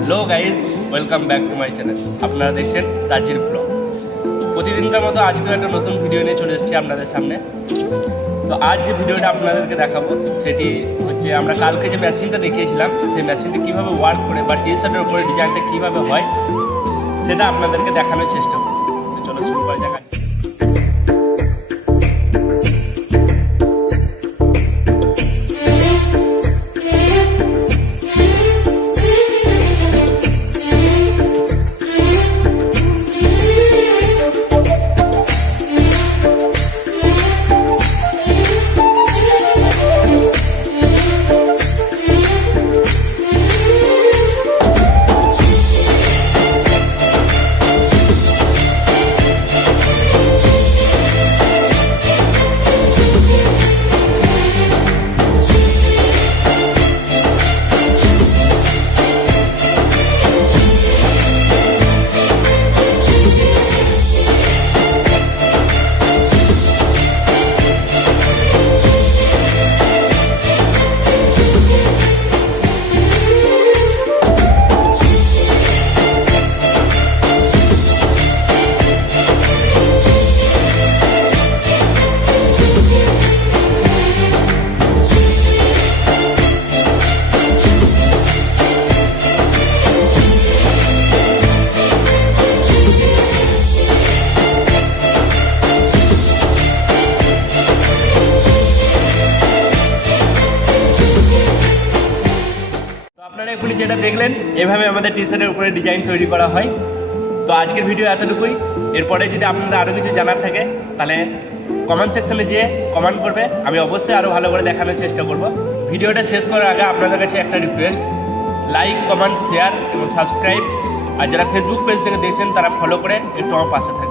Hello guys, welcome back to my channel. আপনারা দেখছেন রাজির blog. প্রতিদিনকার মতো আজকেও একটা নতুন ভিডিও নিয়ে চলে এসেছি আপনাদের সামনে। তো আজ যে ভিডিওটা আপনাদেরকে দেখাবো সেটি হচ্ছে আমরা কালকে যে মেশিনটা দেখিয়েছিলাম, সেই মেশিনটা কীভাবে ওয়ার্ক করে বা টি শার্টের উপরে ডিজাইনটা কীভাবে হয় সেটা আপনাদেরকে দেখানোর চেষ্টা করব। চলো শুরু করা যাক। আপনারা এখনই যেটা দেখলেন, এভাবে আমাদের টি শার্টের উপরে ডিজাইন তৈরি করা হয়। তো আজকের ভিডিও এতটুকুই। এরপরে যদি আপনাদের আরও কিছু জানার থাকে তাহলে কমেন্ট সেকশনে যেয়ে কমেন্ট করবে, আমি অবশ্যই আরও ভালো করে দেখানোর চেষ্টা করব। ভিডিওটা শেষ করার আগে আপনাদের কাছে একটা রিকোয়েস্ট, লাইক, কমেন্ট, শেয়ার এবং সাবস্ক্রাইব। আর যারা ফেসবুক পেজ থেকে দেখছেন তারা ফলো করে একটু আমার পাশে থাকবে।